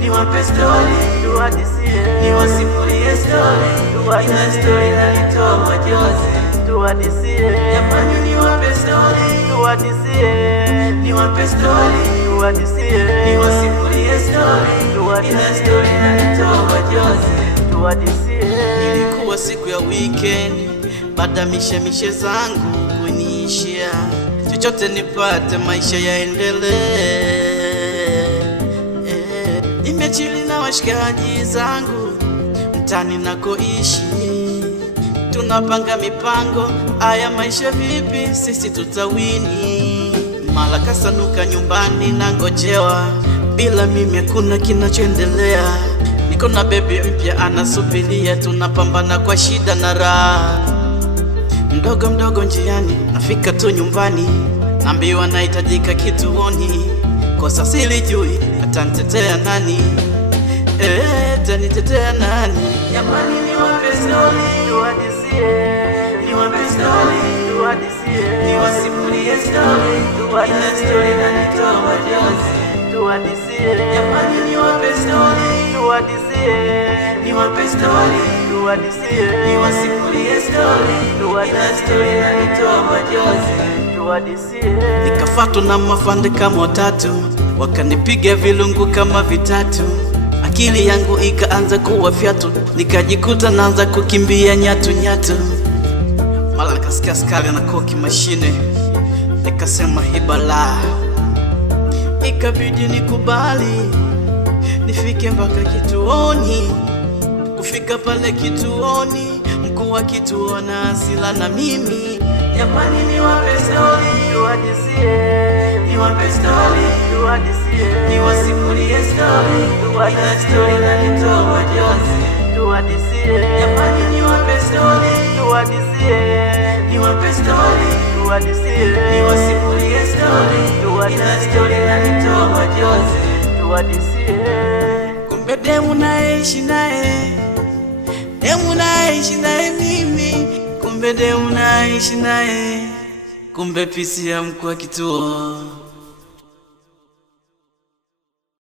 niwape story, niwasimulie story, ina story inanitoa machozi. Jamani niwape story, niwape story, niwasimulie story, ina story inanitoa machozi. Ilikuwa siku ya weekend, baada mishemishe zangu kuniishia, chochote nipate maisha yaendelee. Nimechili na washikaji zangu mtani nakoishi, tunapanga mipango, aya maisha vipi sisi tutawini. Mala kasanuka nyumbani na ngojewa, bila mimi hakuna kinachoendelea. Niko na baby mpya anasubiria, tunapambana kwa shida na raha. Mdogo mdogo njiani, nafika tu nyumbani, naambiwa nahitajika kituoni. Kosa silijui, atanitetea nani? Tanitetea nani? Jamani niwape story, niwape story, niwasimulie story, ina story inanitoa machozi. Jamani niwape story, niwape story, niwasimulie story, ina story inanitoa machozi. Nikafatwa na mafande kama watatu, wakanipiga vilungu kama vitatu. Akili yangu ikaanza kuwa fyatu, nikajikuta naanza kukimbia nyatu nyatu. Mala nikasikia askari na koki mashine, nikasema hibala. Ikabidi nikubali, nifike mpaka kituoni. Kufika pale kituoni, mkuu wa kituo na hasira na mimi. Jamani niwape story, niwape story, niwasimulie story, ina story inanitoa machozi. Jamani niwape story, niwape story, niwasimulie story, ina story inanitoa machozi. Kumbe demu naishi naye, demu naishi naye mimi. Kumbe demu naishi naye, kumbe pisi ya mkuu wa kituo.